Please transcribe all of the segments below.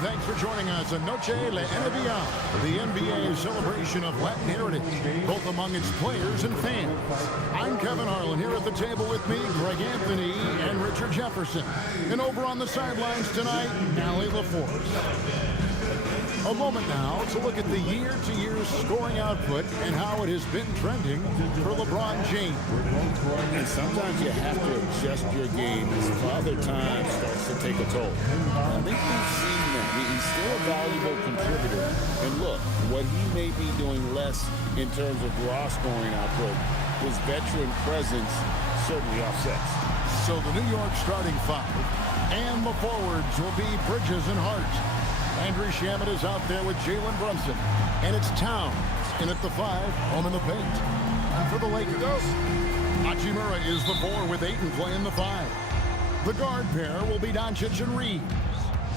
thanks for joining us on Noche La NBA, the NBA celebration of Latin heritage, both among its players and fans. I'm Kevin Harlan, here at the table with me, Greg Anthony and Richard Jefferson. And over on the sidelines tonight, Allie LaForce. A moment now to look at the year-to-year scoring output and how it has been trending for LeBron James. And sometimes you have to adjust your game as Father Time starts to take a toll. I think we've seen that. He's still a valuable contributor. And look, what he may be doing less in terms of raw scoring output, his veteran presence certainly offsets. So the New York starting five. And the forwards will be Bridges and Hart. Andrew Shamet is out there with Jalen Brunson. And it's Towns in at the 5, home in the paint. And for the Lakers, Hachimura is the 4 with Ayton playing the 5. The guard pair will be Doncic and Reeves.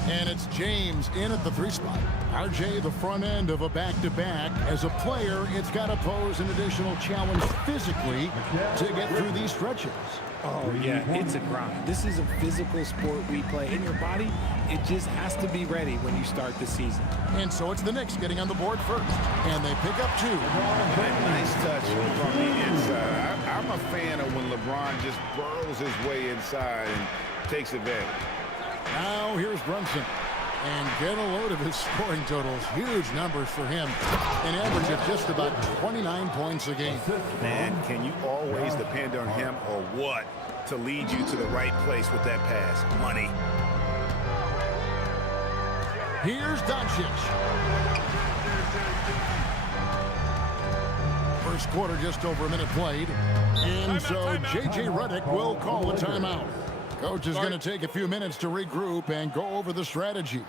And it's James in at the 3 spot. RJ, the front end of a back-to-back. As a player, it's got to pose an additional challenge physically to get through these stretches. Oh, yeah, it's a grind. This is a physical sport we play. In your body, it just has to be ready when you start the season. And so it's the Knicks getting on the board first. And they pick up 2. Nice touch from the inside. I'm a fan of when LeBron just burrows his way inside and takes advantage. Now here's Brunson. And get a load of his scoring totals. Huge numbers for him. An average of just about 29 points a game. Man, can you always depend on him or what to lead you to the right place with that pass? Money. Here's Doncic. First quarter, just over a minute played. And so J.J. Redick will call a timeout. Coach is going to take a few minutes to regroup and go over the strategy.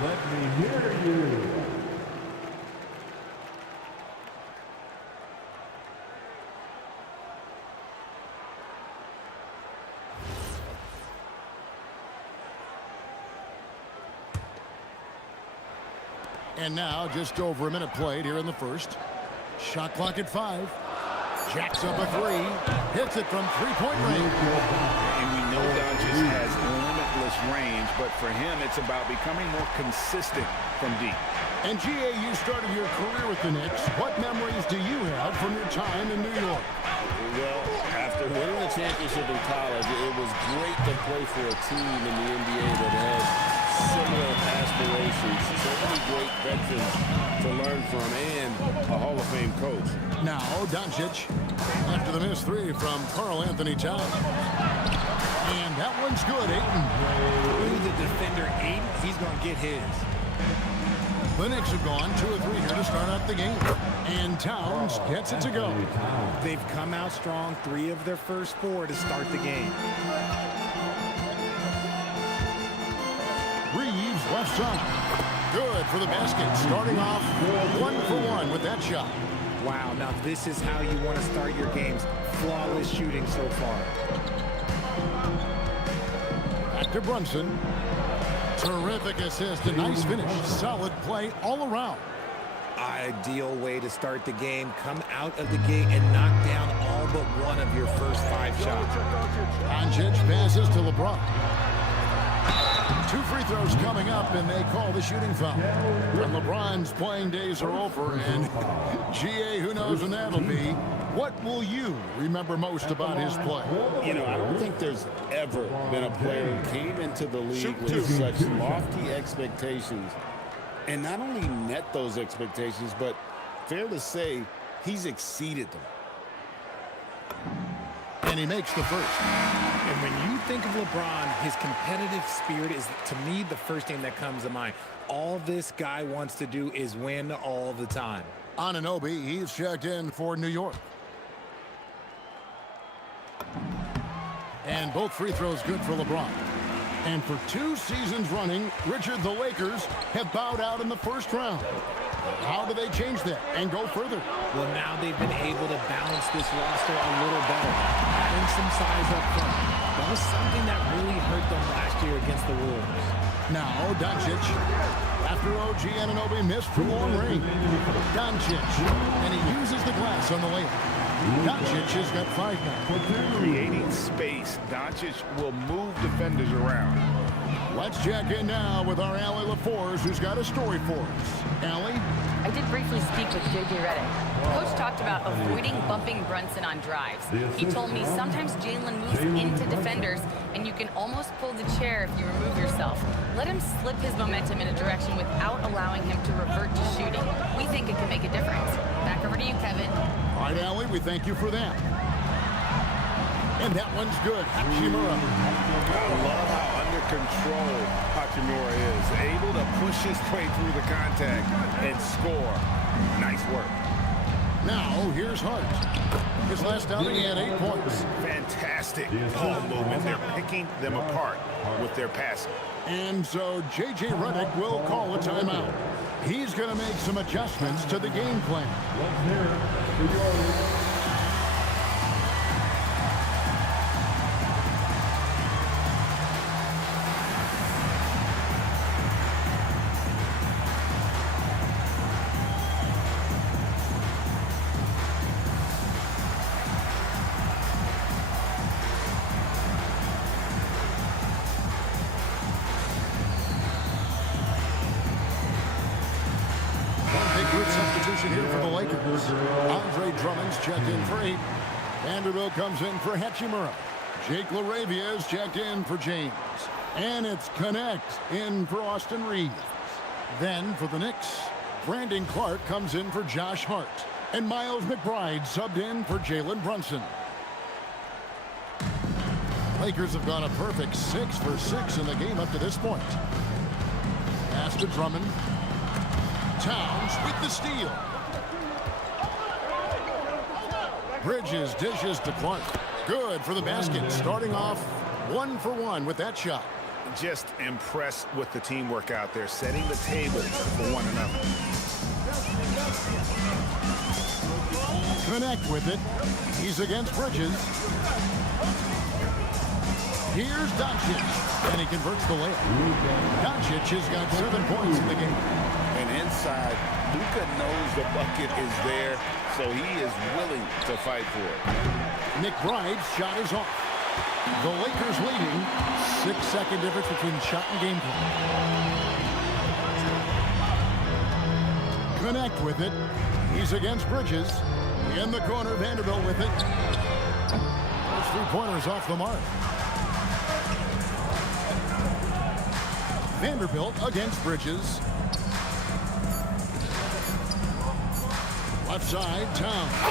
Let me hear you. And now just over a minute played here in the first. Shot clock at 5. Jacks up a 3. Hits it from three-point range. And we know Doncic has limitless range, but for him, it's about becoming more consistent from deep. And G.A., you started your career with the Knicks. What memories do you have from your time in New York? Well, after winning the championship in college, it was great to play for a team in the NBA that had similar aspirations. So many great veterans to learn from and a Hall of Fame coach. Now, Doncic, after the missed 3 from Karl Anthony Towns. And that one's good, Ayton. Who's the defender, Ayton? He's going to get his. The Knicks have gone 2 of 3 here to start out the game. And Towns gets it to go. They've come out strong, 3 of their first 4 to start the game. Reeves left side. Good for the basket. Starting off 1 for 1 with that shot. Wow, now this is how you want to start your games. Flawless shooting so far. Back to Brunson. Terrific assist, a nice finish. Solid play all around. Ideal way to start the game. Come out of the gate and knock down all but one of your first 5 shots. Doncic passes to LeBron. 2 free throws coming up, and they call the shooting foul. When LeBron's playing days are over, and GA, who knows when that'll be. What will you remember most about his play? You know, I don't think there's ever been a player who came into the league with such lofty expectations and not only met those expectations, but fair to say, he's exceeded them. And he makes the first. And when you think of LeBron, his competitive spirit is, to me, the first thing that comes to mind. All this guy wants to do is win all the time. Anunoby, he's checked in for New York. And both free throws good for LeBron. And for 2 seasons running, Richard, the Lakers have bowed out in the first round. How do they change that and go further? Well, now they've been able to balance this roster a little better, adding some size up front. That was something that really hurt them last year against the Wolves. Now, Doncic, after OG Anunoby missed from long range. Doncic, and he uses the glass on the layup. Doncic has got 5 now. Creating space, Doncic will move defenders around. Let's check in now with our Allie LaForce, who's got a story for us. Allie? I did briefly speak with J.J. Redick. Coach talked about avoiding bumping Brunson on drives. He told me sometimes Jalen moves into defenders, and you can almost pull the chair if you remove yourself. Let him slip his momentum in a direction without allowing him to revert to shooting. We think it can make a difference. Back over to you, Kevin. All right, Allie, we thank you for that. And that one's good. Hachimura. I love how under control Hachimura is. Able to push his way through the contact and score. Nice work. Now, here's Hart. His last outing, he had 8 points. Fantastic ball movement. They're picking them apart with their passing. And so J.J. Redick will call a timeout. He's going to make some adjustments to the game plan. Let's hear it for your Substitution here for the Lakers. Andre Drummond's checked in for 8. Vanderbilt comes in for Hachimura. Jake LaRavia is checked in for James. And it's Connect in for Austin Reeves. Then for the Knicks, Brandon Clark comes in for Josh Hart. And Miles McBride subbed in for Jalen Brunson. Lakers have gone a perfect 6 for 6 in the game up to this point. Pass to Drummond. Towns with the steal. Bridges dishes to Clark. Good for the basket. Starting off 1 for 1 with that shot. Just impressed with the teamwork out there, setting the table for one another. Connect with it. He's against Bridges. Here's Doncic, and he converts the layup. Doncic has got 7 points in the game. And inside, Luka knows the bucket is there, so he is willing to fight for it. McBride's shot is off. The Lakers leading. 6-second difference between shot and game plan. Connect with it. He's against Bridges. In the corner, Vanderbilt with it. Those 3-pointers off the mark. Vanderbilt against Bridges. Left side, Towns. Oh,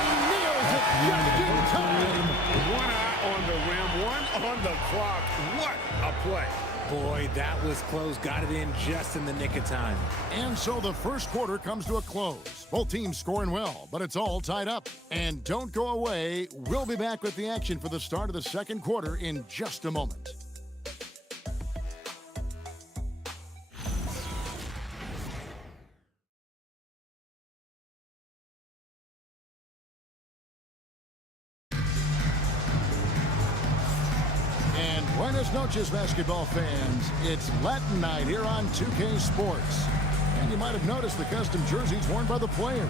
he nails it just in time. One eye on the rim, one on the clock. What a play. Boy, that was close. Got it in just in the nick of time. And so the first quarter comes to a close. Both teams scoring well, but it's all tied up. And don't go away. We'll be back with the action for the start of the second quarter in just a moment. Buenas noches, basketball fans. It's Latin night here on 2K Sports. And you might have noticed the custom jerseys worn by the players.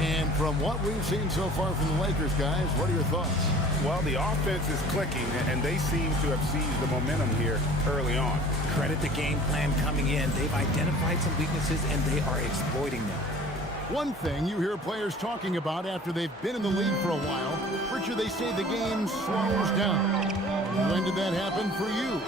And from what we've seen so far from the Lakers, guys, what are your thoughts? Well, the offense is clicking, and they seem to have seized the momentum here early on. Credit the game plan coming in. They've identified some weaknesses, and they are exploiting them. One thing you hear players talking about after they've been in the league for a while, Richard, they say the game slows down. When did that happen for you?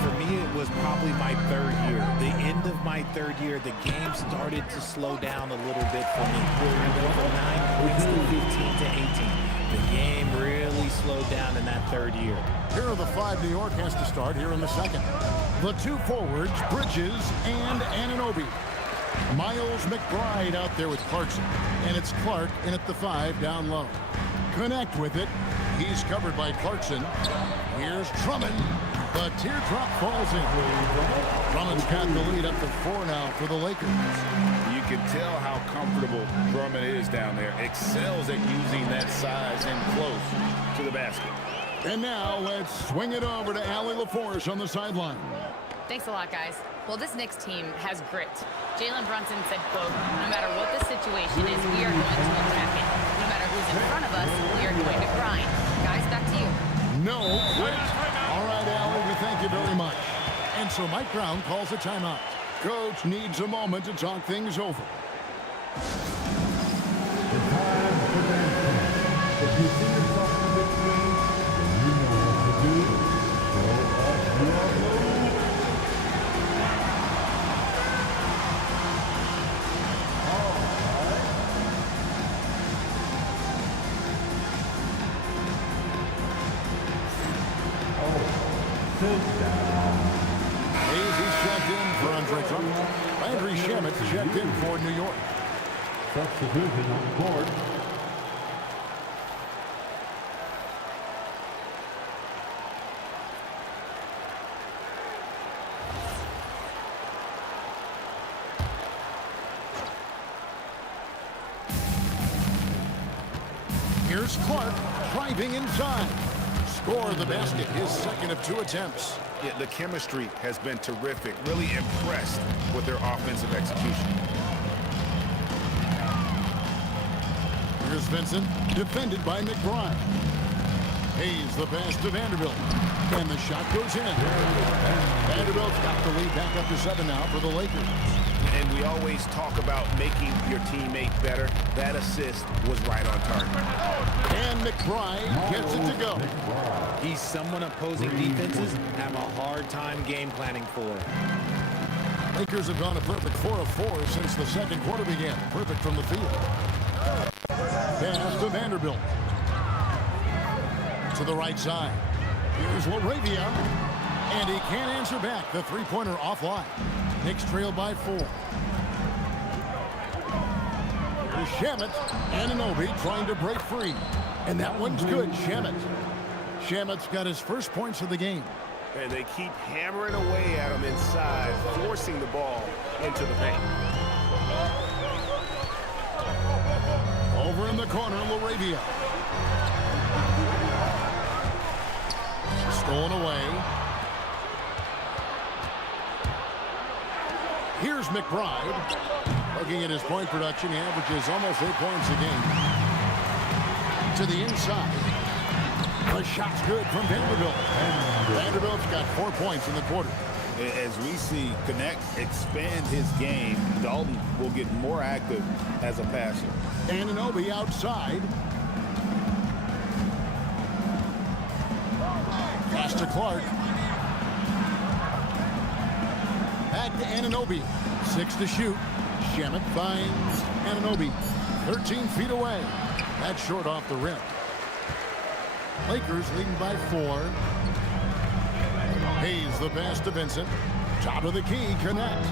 For me, it was probably my third year. The end of my third year, the game started to slow down a little bit for me. I went from 9 points to 15 to 18. The game really slowed down in that third year. Here are the 5 New York has to start here in the second. The 2 forwards, Bridges and Anunoby. Miles McBride out there with Clarkson. And it's Clark in at the 5 down low. Connect with it. He's covered by Clarkson. Here's Drummond. The teardrop falls in. Drummond's got the lead up to 4 now for the Lakers. You can tell how comfortable Drummond is down there. Excels at using that size in close to the basket. And now let's swing it over to Allie LaForce on the sideline. Thanks a lot, guys. Well, this Knicks team has grit. Jalen Brunson said, quote, no matter what the situation is, we are going to attack it. No matter who's in front of us, we are going to grind. Guys, back to you. No quit. All right, Allie, we thank you very much. And so Mike Brown calls a timeout. Coach needs a moment to talk things over. The time for dancing. If you see yourself in this game, then you know what to do. Show off your move. All right. Oh, sit down. He's checked in for Andre Drummond. Landry Shamet checked in for New York. Substitution on the board. Here's Clark driving inside. Score the basket, his second of 2 attempts. Yeah, the chemistry has been terrific. Really impressed with their offensive execution. Here's Vincent, defended by McBride. Hayes the pass to Vanderbilt. And the shot goes in. Vanderbilt's got the lead back up to 7 now for the Lakers. And we always talk about making your teammate better. That assist was right on target. And McBride gets it to go. He's someone opposing defenses have a hard time game planning for. Lakers have gone a perfect 4 of 4 since the second quarter began. Perfect from the field. Pass to Vanderbilt. To the right side. Here's Laravia. And he can't answer back. The three-pointer offline. Knicks trail by 4. Here's Shamet. Anunoby trying to break free. And that one's good. Shamet's got his first points of the game. And they keep hammering away at him inside, forcing the ball into the paint. Over in the corner, Laravia. Stolen away. Here's McBride. Looking at his point production, he averages almost 8 points a game. To the inside. The shot's good from Vanderbilt. Vanderbilt's got 4 points in the quarter. As we see Connect expand his game, Dalton will get more active as a passer. Anunoby outside. Pass to Clark. Back to Anunoby. 6 to shoot. Shamet finds Anunoby. 13 feet away. That's short off the rim. Lakers leading by 4. Hayes the pass to Vincent. Top of the key, Connect.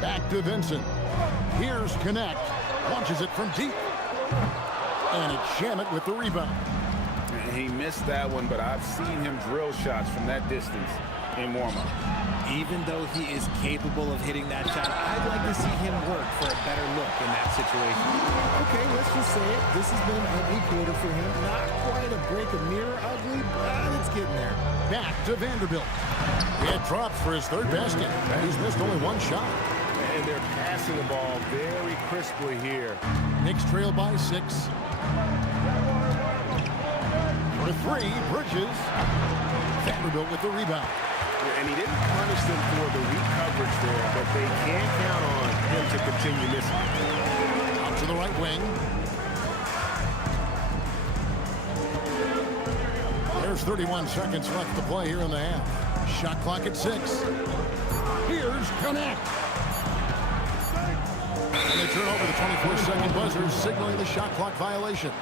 Back to Vincent. Here's Connect. Launches it from deep. And it's Shamet with the rebound. He missed that one, but I've seen him drill shots from that distance in warm-up. Even though he is capable of hitting that shot, I'd like to see him work for a better look in that situation. Okay, let's just say it. This has been an ugly quarter for him. Not quite a break of mirror ugly, but it's getting there. Back to Vanderbilt. It drops for his third basket. He's missed only 1 shot. and they're passing the ball very crisply here. Knicks trail by 6. For 3, Bridges. Vanderbilt with the rebound. And he didn't punish them for the weak coverage there, but they can't count on him to continue missing. Out to the right wing. There's 31 seconds left to play here in the half. Shot clock at 6. Here's Connect. And they turn over the 24-second buzzer, signaling the shot clock violation.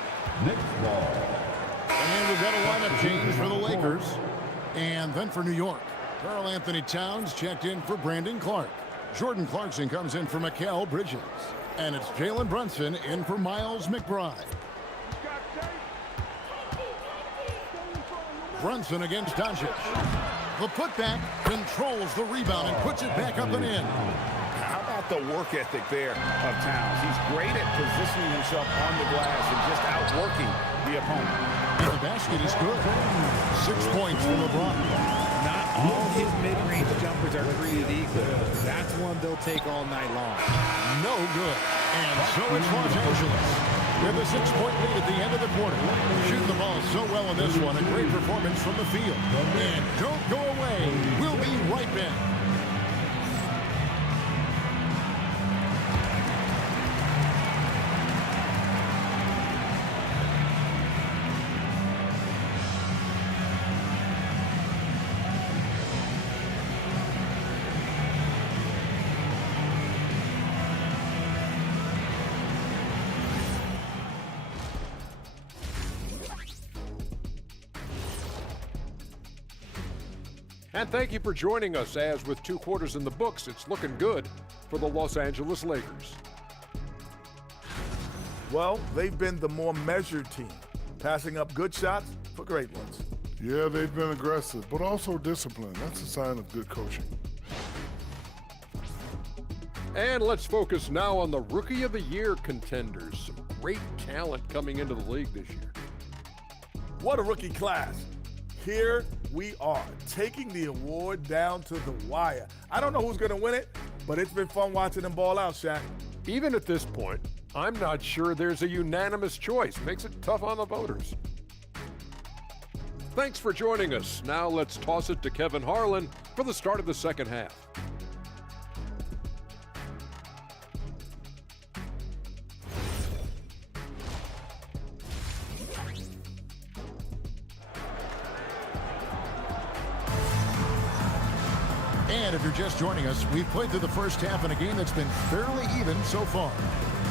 Knicks ball. And we've got a lineup change for the Lakers. And then for New York, Karl Anthony Towns checked in for Brandon Clark. Jordan Clarkson comes in for Mikal Bridges. And it's Jalen Brunson in for Miles McBride. Brunson against Doncic. The putback controls the rebound and puts it back up and in. How about the work ethic there of Towns? He's great at positioning himself on the glass and just outworking the opponent. And the basket is good. 6 points for LeBron. Not all his mid-range jumpers are created equal. That's one they'll take all night long. No good. And so it's Los Angeles with a 6-point lead at the end of the quarter. Shooting the ball so well in this one. A great performance from the field. And don't go away. We'll be right back. And thank you for joining us, as with 2 quarters in the books, it's looking good for the Los Angeles Lakers. Well, they've been the more measured team, passing up good shots for great ones. Yeah, they've been aggressive, but also disciplined. That's a sign of good coaching. And let's focus now on the Rookie of the Year contenders. Some great talent coming into the league this year. What a rookie class. Here we are, taking the award down to the wire. I don't know who's going to win it, but it's been fun watching them ball out, Shaq. Even at this point, I'm not sure there's a unanimous choice. Makes it tough on the voters. Thanks for joining us. Now let's toss it to Kevin Harlan for the start of the second half. And if you're just joining us, we've played through the first half in a game that's been fairly even so far.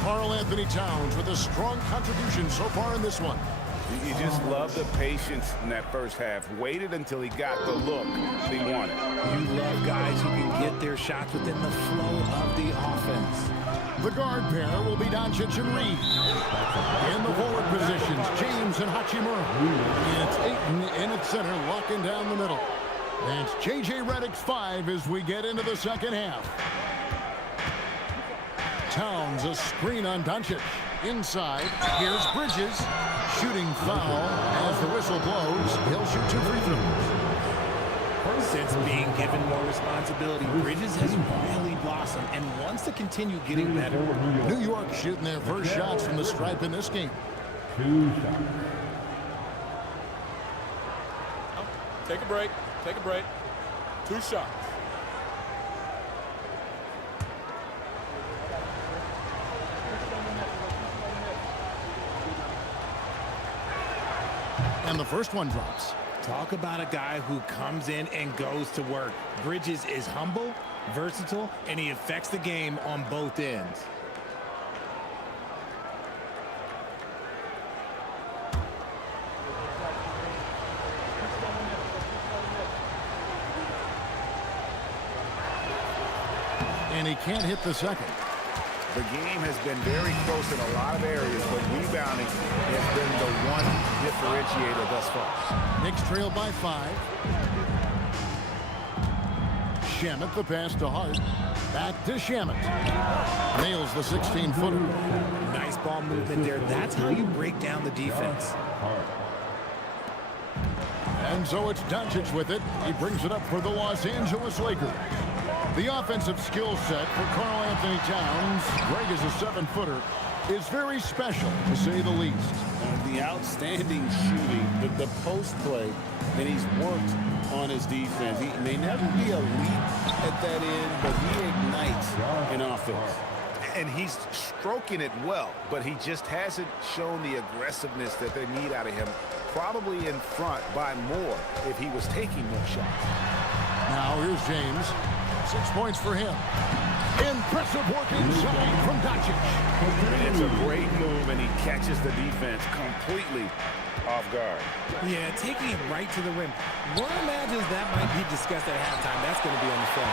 Karl Anthony Towns with a strong contribution so far in this one. You just love the patience in that first half. Waited until he got the look he wanted. You love guys who can get their shots within the flow of the offense. The guard pair will be Doncic and Reed. In the forward positions, James and Hachimura. And it's Ayton in at center, locking down the middle. That's J.J. Redick's 5 as we get into the second half. Towns, a screen on Doncic. Inside, here's Bridges. Shooting foul as the whistle blows. He'll shoot 2 free throws. Since being given more responsibility, Bridges has really blossomed and wants to continue getting better. New York shooting their first shots from the stripe in this game. 2 shots. Take a break. Take a break. 2 shots. And the first one drops. Talk about a guy who comes in and goes to work. Bridges is humble, versatile, and he affects the game on both ends. And he can't hit the second. The game has been very close in a lot of areas, but rebounding has been the one differentiator thus far. Knicks trail by 5. Shamet the pass to Hart. Back to Shamet. Nails the 16-footer. Nice ball movement there. That's how you break down the defense. As And so it's Doncic with it. He brings it up for the Los Angeles Lakers. The offensive skill set for Karl Anthony Towns, Greg is a 7-footer, is very special, to say the least. The outstanding shooting, the post play, and he's worked on his defense. He may never be elite at that end, but he ignites an offense. And he's stroking it well, but he just hasn't shown the aggressiveness that they need out of him. Probably in front by more if he was taking more shots. Now here's James. 6 points for him. Impressive work inside from Doncic. It's a great move, and he catches the defense completely off guard. Yeah, taking it right to the rim. One imagines that might be discussed at halftime. That's going to be on the film.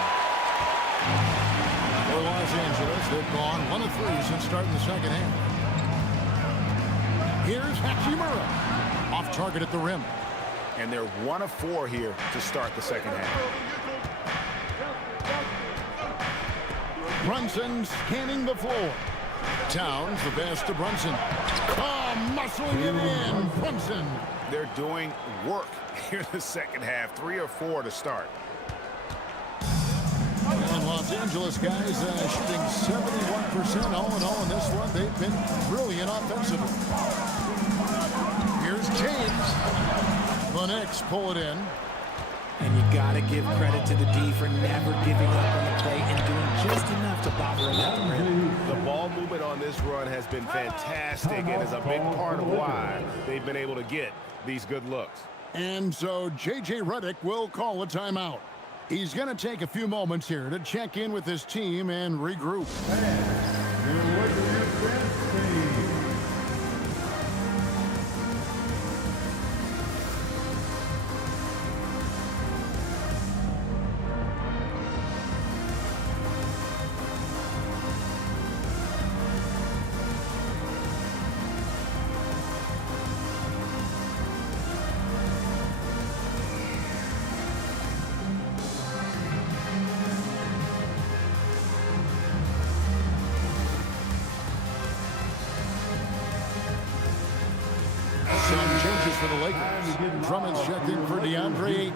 For Los Angeles, they've gone 1 of 3 since starting the second half. Here's Hachimura. Off target at the rim. And they're 1 of 4 here to start the second half. Brunson scanning the floor. Towns, the pass to Brunson. Oh, muscling it in. Brunson. They're doing work here in the second half. 3 or 4 to start. And Los Angeles guys shooting 71% all in all in this one. They've been brilliant offensively. Here's James. The Knicks pull it in. And you got to give credit to the D for never giving up on the play and doing just enough to bother him at the rim. The ball movement on this run has been fantastic and is a big part of why they've been able to get these good looks. And so J.J. Redick will call a timeout. He's going to take a few moments here to check in with his team and regroup. For the Lakers. Drummond's checked in for DeAndre Ayton.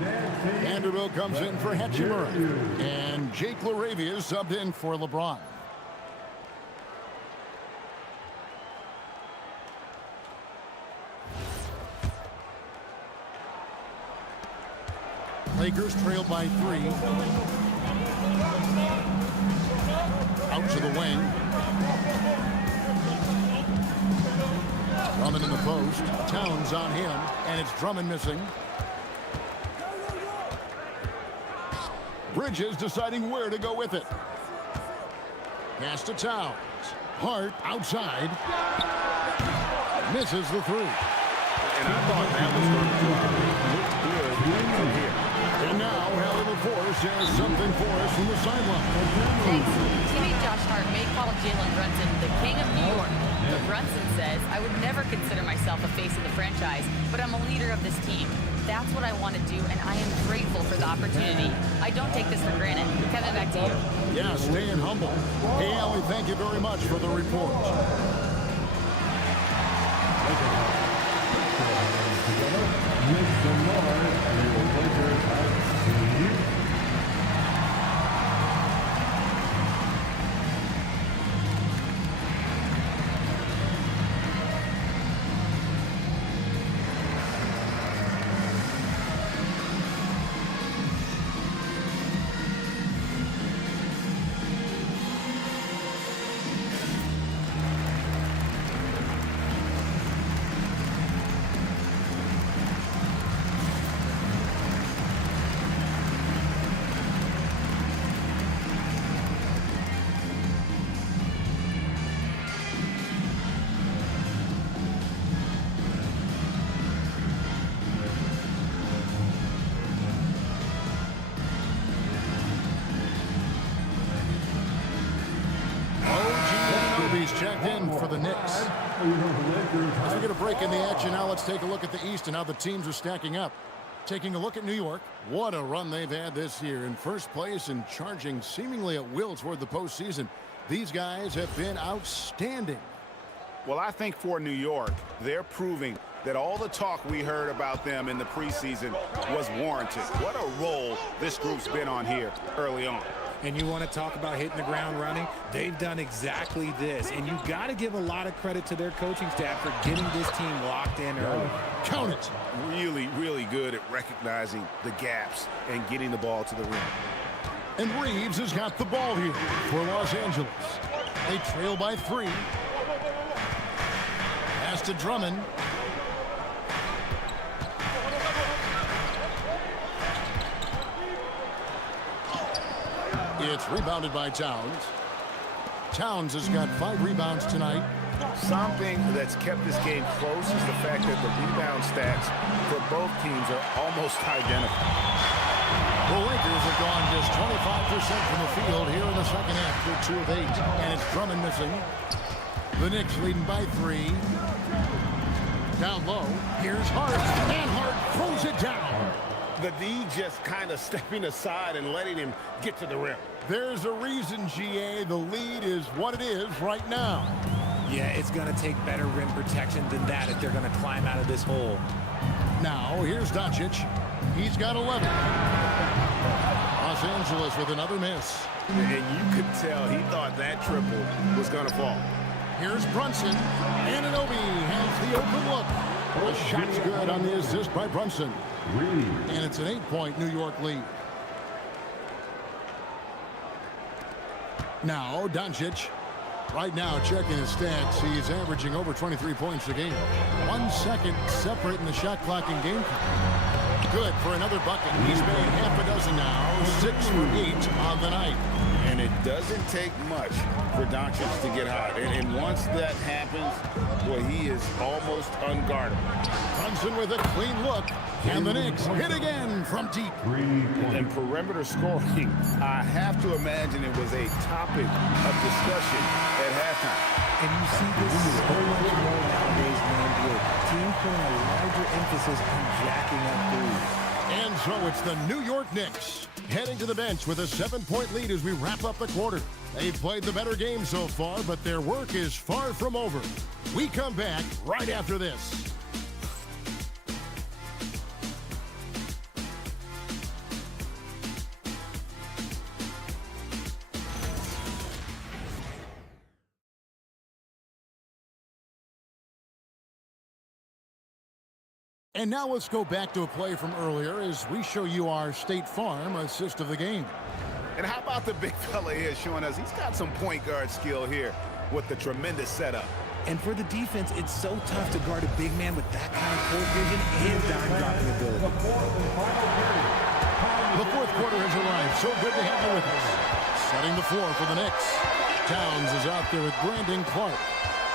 Vanderbilt comes in for Hachimura. And Jake LaRavia subbed in for LeBron. Lakers trail by 3. Out to the wing. Drummond in the post. Towns on him. And it's Drummond missing. Bridges deciding where to go with it. Pass to Towns. Hart outside. Misses the 3. And I thought that was going to look good from here. And now Hallie LaForce has something for us from the sideline. Thanks. Teammate Josh Hart may call Jalen Brunson the king of New York. But Brunson says, I would never consider myself a face of the franchise, but I'm a leader of this team. That's what I want to do, and I am grateful for the opportunity. I don't take this for granted. Kevin, back to you. Yeah, staying humble. Hey, Hallie, thank you very much for the report. Checked in for the Knicks. As we get a break in the action now, let's take a look at the East and how the teams are stacking up. Taking a look at New York. What a run they've had this year. In first place and charging seemingly at will toward the postseason. These guys have been outstanding. Well, I think for New York, they're proving that all the talk we heard about them in the preseason was warranted. What a role this group's been on here early on. And you want to talk about hitting the ground running? They've done exactly this. And you got to give a lot of credit to their coaching staff for getting this team locked in early. Count it. Really, really good at recognizing the gaps and getting the ball to the rim. And Reeves has got the ball here for Los Angeles. They trail by 3. Pass to Drummond. It's rebounded by Towns. Towns has got 5 rebounds tonight. Something that's kept this game close is the fact that the rebound stats for both teams are almost identical. The Lakers have gone just 25% from the field here in the second half. They're 2 of 8, and it's Drummond missing. The Knicks leading by 3. Down low. Here's Hart, and Hart throws it down. The D just kind of stepping aside and letting him get to the rim. There's a reason, GA. The lead is what it is right now. Yeah, it's going to take better rim protection than that if they're going to climb out of this hole. Now, here's Doncic. He's got 11. Los Angeles with another miss. And you could tell he thought that triple was going to fall. Here's Brunson. Anunoby has the open look. The shot's good on the assist by Brunson. And it's an 8-point New York lead. Now, Doncic. Right now, checking his stats, he's averaging over 23 points a game. 1 second separating the shot clock in game time. Good for another bucket. He's made half a dozen now. 6 for 8 on the night. And it doesn't take much for Doncic to get hot. And once that happens, well, he is almost unguardable. Brunson with a clean look. And the Knicks hit again from deep. And perimeter scoring, I have to imagine it was a topic of discussion at halftime. And you see this so much more nowadays in the NBA. Teams putting a larger emphasis on jacking up threes. And so it's the New York Knicks heading to the bench with a 7-point lead as we wrap up the quarter. They've played the better game so far, but their work is far from over. We come back right after this. And now let's go back to a play from earlier as we show you our State Farm assist of the game. And how about the big fella here showing us he's got some point guard skill here with the tremendous setup. And for the defense, it's so tough to guard a big man with that kind of court vision and dime-dropping ability. The fourth quarter has arrived. So good to have you with us. Setting the floor for the Knicks. Towns is out there with Brandon Clark.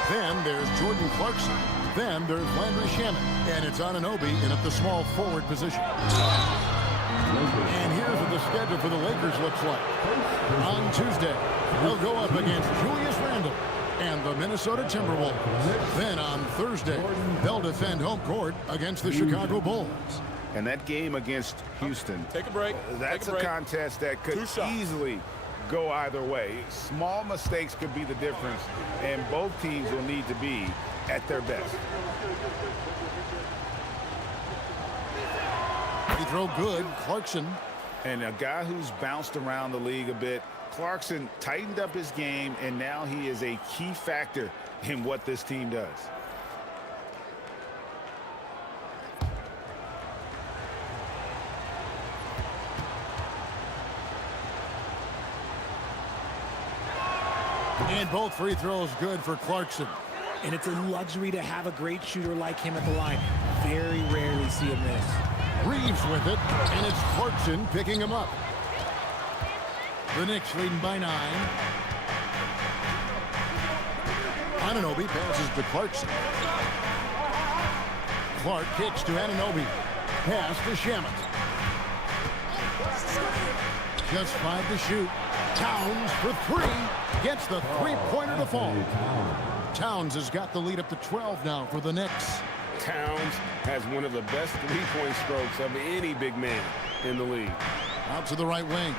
Then there's Jordan Clarkson. Then there's Landry Shamet. And it's Anunoby in at the small forward position. And here's what the schedule for the Lakers looks like. On Tuesday, they'll go up against Julius Randle and the Minnesota Timberwolves. Then on Thursday, they'll defend home court against the Chicago Bulls. And that game against Houston, Take a break. That's Take a break. contest that could easily go either way. Small mistakes could be the difference, and both teams will need to be at their best. Free throw good, Clarkson. And a guy who's bounced around the league a bit, Clarkson tightened up his game, and now he is a key factor in what this team does. And both free throws good for Clarkson. And it's a luxury to have a great shooter like him at the line. Very rarely see him miss. Reeves with it, and it's Clarkson picking him up. The Knicks leading by 9. Anunoby passes to Clarkson. Clark kicks to Anunoby. Pass to Shamet. Just 5 to shoot. Towns for 3. Gets the three-pointer to fall. Towns has got the lead up to 12 now for the Knicks. Towns has one of the best three-point strokes of any big man in the league. Out to the right wing.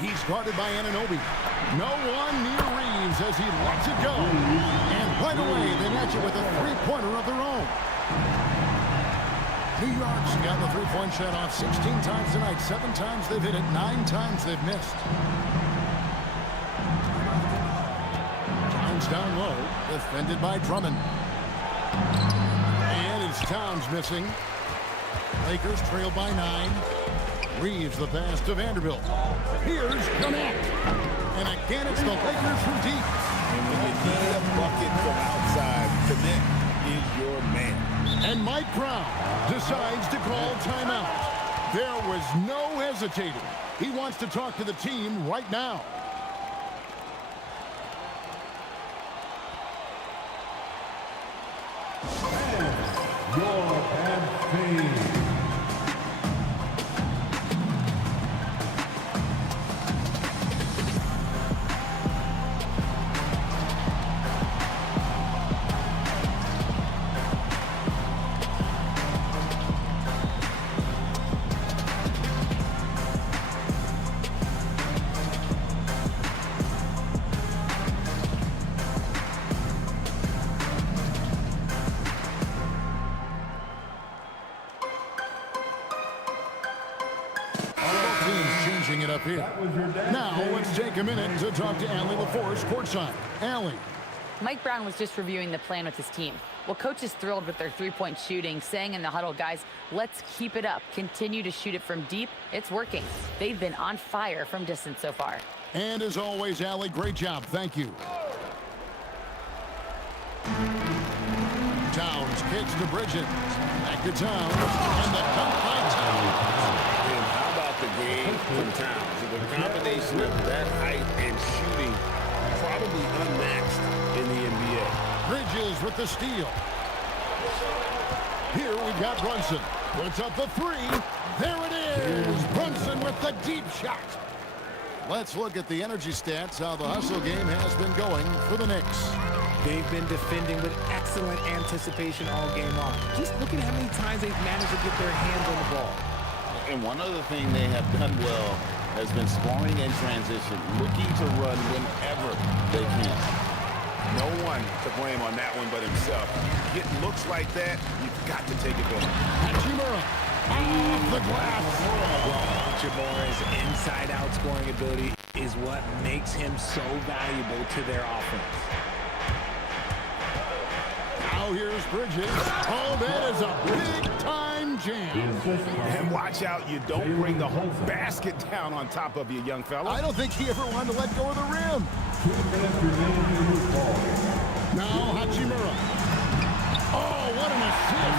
He's guarded by Anunoby. No one near Reeves as he lets it go. And right away, they match it with a three-pointer of their own. New York's got the three-point shot off 16 times tonight. 7 times they've hit it, 9 times they've missed. Towns down low, defended by Drummond. And it's Towns missing. Lakers trail by 9. Reeves the pass to Vanderbilt. Here's Connect. And again, it's the Lakers from deep. And when you need a bucket from outside, Connect is your man. And Mike Brown decides to call timeout. There was no hesitating. He wants to talk to the team right now. Your bad team. It up here. Now let's take a minute to talk to Allie LaForce courtside. Allie. Mike Brown was just reviewing the plan with his team. Well, coach is thrilled with their three-point shooting, saying in the huddle, guys, let's keep it up. Continue to shoot it from deep. It's working. They've been on fire from distance so far. And as always, Allie, great job. Thank you. Towns kicks to Bridges. Back to Towns. And the dunk by Towns. The game from Towns. The combination of that height and shooting probably unmatched in the NBA. Bridges with the steal. Here we got Brunson. Puts up the three. There it is. Brunson with the deep shot. Let's look at the energy stats, how the hustle game has been going for the Knicks. They've been defending with excellent anticipation all game long. Just look at how many times they've managed to get their hands on the ball. And one other thing they have done well has been scoring in transition, looking to run whenever they can. No one to blame on that one but himself. You get looks like that, you've got to take advantage. Hachimura off the glass. Well, Hachimura's inside-out scoring ability is what makes him so valuable to their offense. Now here's Bridges. Oh, that is a big-time jam. And watch out, you don't bring the whole basket down on top of you, young fella. I don't think he ever wanted to let go of the rim. Now Hachimura. Oh, what an assist.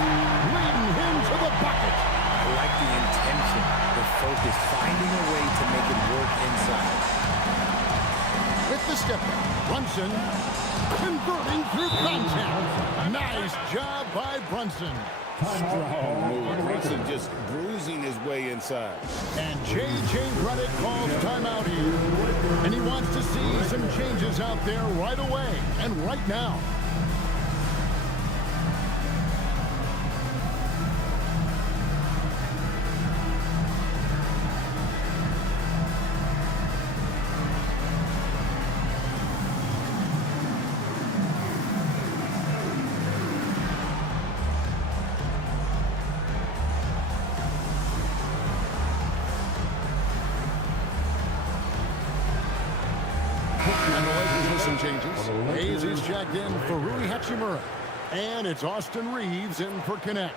Leading him to the bucket. I like the intention, the focus, finding a way to make it work inside. With the step back, Brunson converting through contact. Nice job by Brunson. Strong move. Brunson just bruising his way inside. And J.J. Redick calls timeout here. And he wants to see some changes out there right away and right now. And the Lakers with some changes. Hayes is checked in for Rui Hachimura. And it's Austin Reeves in for Connect.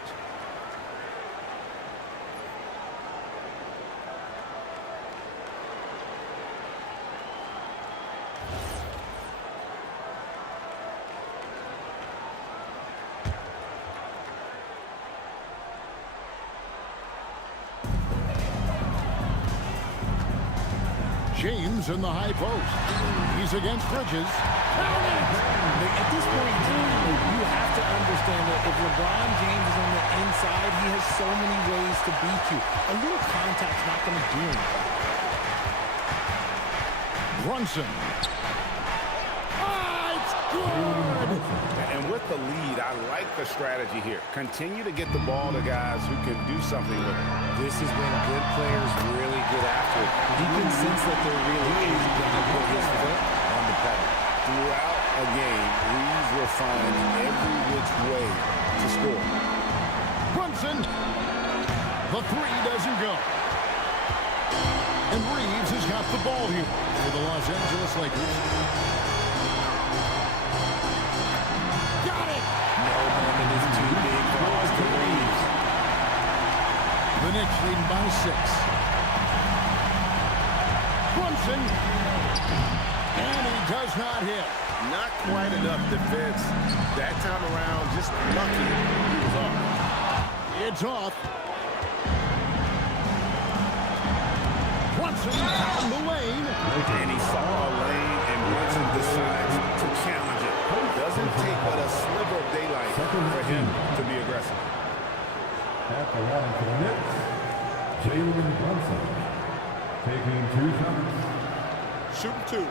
James in the high post. He's against Bridges. At this point in time, you have to understand that if LeBron James is on the inside, he has so many ways to beat you. A little contact's not going to do anything. Brunson. Ah, it's good! And with the lead, I like the strategy here. Continue to get the ball to guys who can do something with it. This is when good players really get after it. He can sense that there really is going to put his foot on the pedal. Throughout a game, Reeves will find every which way to score. Brunson. The three doesn't go. And Reeves has got the ball here for the Los Angeles Lakers. Got it! No moment is too big for Austin Reeves. The Knicks leading by 6. Brunson. And he does not hit. Not quite enough defense. That time around, just lucky he was off. It's off. Brunson down the lane. And he saw a lane, and Brunson decides to challenge it. Doesn't take but a sliver of daylight for him to be aggressive. At the line for the Knicks, Jalen Brunson taking 2 shots. Shooting 2.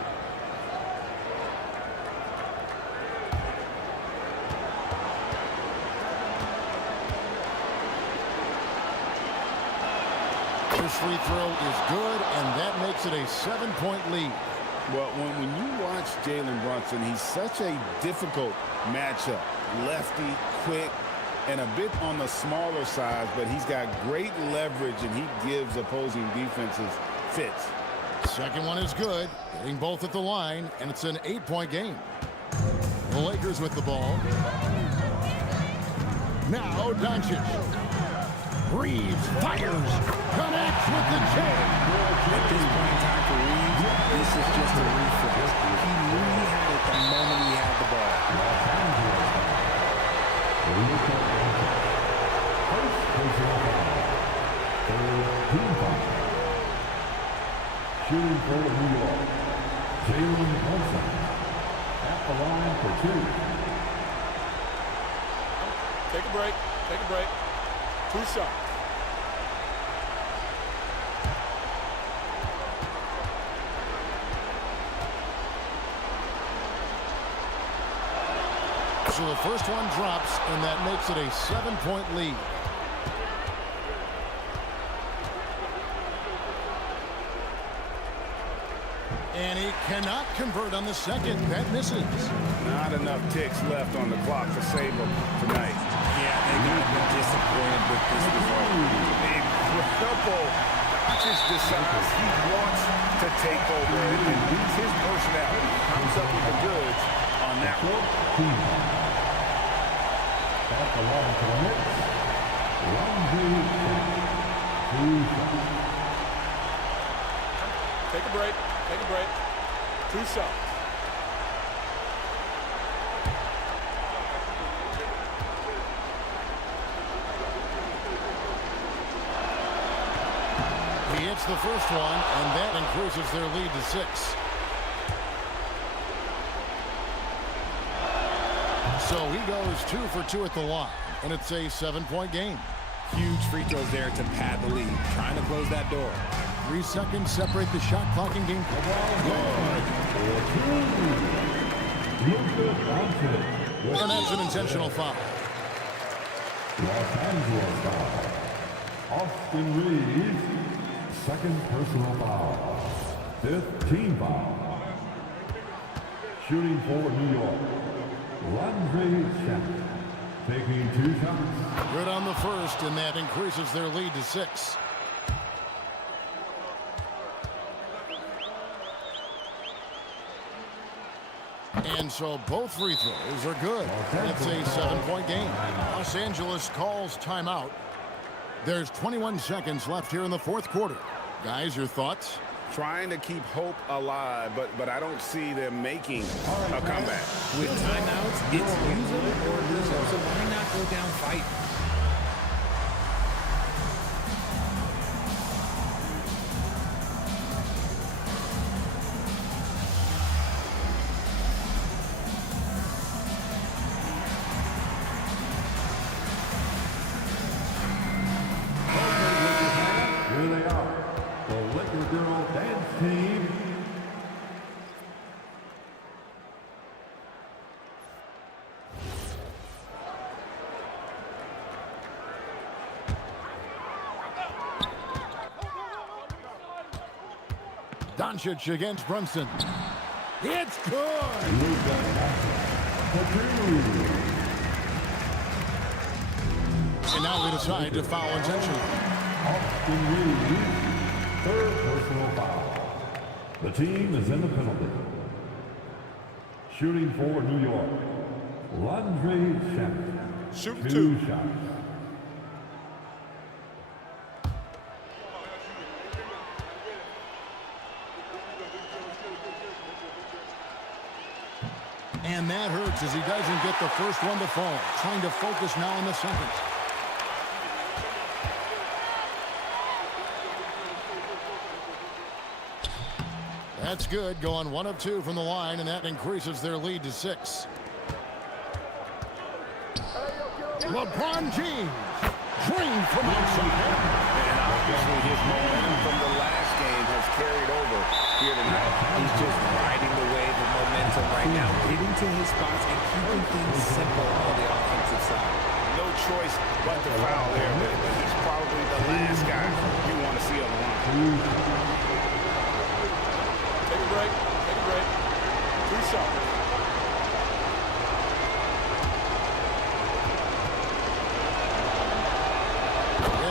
His free throw is good, and that makes it a 7-point lead. Well, when you watch Jalen Brunson, he's such a difficult matchup. Lefty, quick, and a bit on the smaller side, but he's got great leverage, and he gives opposing defenses fits. Second one is good, hitting both at the line, and it's an 8-point game. The Lakers with the ball. Now Doncic. Reeves fires, connects with the J. At this point in time for Reeves, this is just a reflex. He knew he had it the moment he had the ball. Shooting for New York, Jalen Brunson at the line for 2. Take a break. Take a break. 2 shots. So the first one drops, and that makes it a 7-point lead. And he cannot convert on the second. That misses. Not enough ticks left on the clock to save them tonight. Yeah, they're going to be disappointed with this result. Incredible. Doncic decides he wants to take over, and he's his personality. Comes up with the goods on that one. At the line for the Knicks, Take a break. Take a break. 2 shots. He hits the first one, and that increases their lead to 6. So he goes 2 for 2 at the line, and it's a 7-point game. Huge free throws there to pad the lead, trying to close that door. 3 seconds separate the shot clock and game clock. And that's an intentional foul. Los Angeles foul. Austin Reeves, second personal foul. 5th team foul. Shooting for New York, taking 2 shots. Good on the first, and that increases their lead to 6. And so both free throws are good. It's a 7-point game. Los Angeles calls timeout. There's 21 seconds left here in the fourth quarter. Guys, your thoughts? Trying to keep hope alive, but I don't see them making a comeback. With timeouts, it's use them or lose them, so why not go down fighting? Here they are, the Laker Girl Dance Team. Doncic against Brunson. It's good. And now they decide to foul intentionally. Austin Reeves, third personal foul. The team is in the penalty. Shooting for New York, Landry Shamet. Shooting 2 2. shots. And that hurts as he doesn't get the first one to fall. Trying to focus now on the second. That's good, going 1 of 2 from the line, and that increases their lead to 6. LeBron James, drained from outside. And obviously his momentum from the last game has carried over here tonight. He's just riding the wave of momentum right now, getting to his spots and keeping things simple on the offensive side. No choice but to foul there, but he's probably the last guy you want to see on the line. Take a break. Take a break. 2 shots.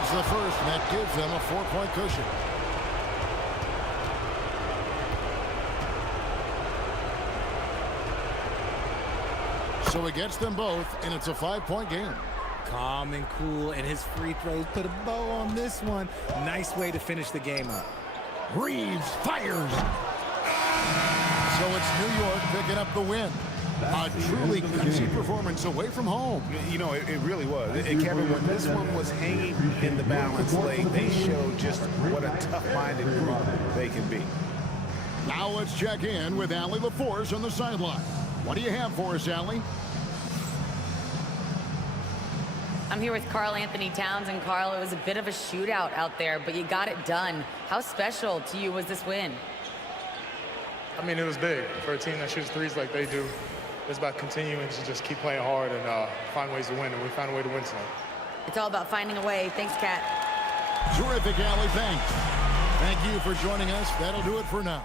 It's the first, and that gives them a 4-point cushion. So he gets them both, and it's a 5-point game. Calm and cool, and his free throws put a bow on this one. Nice way to finish the game up. Reeves fires. So it's New York picking up the win. A truly gutsy performance away from home. You know, it really was. And Kevin, when this one was hanging in the balance late, they showed just what a tough-minded group they can be. Now let's check in with Allie LaForce on the sideline. What do you have for us, Allie? I'm here with Karl Anthony Towns, and Karl, it was a bit of a shootout out there, but you got it done. How special to you was this win? I mean, it was big for a team that shoots threes like they do. It's about continuing to just keep playing hard and find ways to win, and we found a way to win tonight. It's all about finding a way. Thanks, Kat. Terrific, Allie. Thanks. Thank you for joining us. That'll do it for now.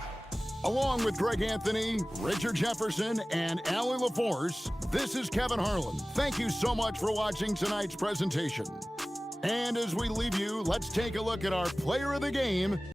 Along with Greg Anthony, Richard Jefferson, and Allie LaForce, this is Kevin Harlan. Thank you so much for watching tonight's presentation. And as we leave you, let's take a look at our player of the game,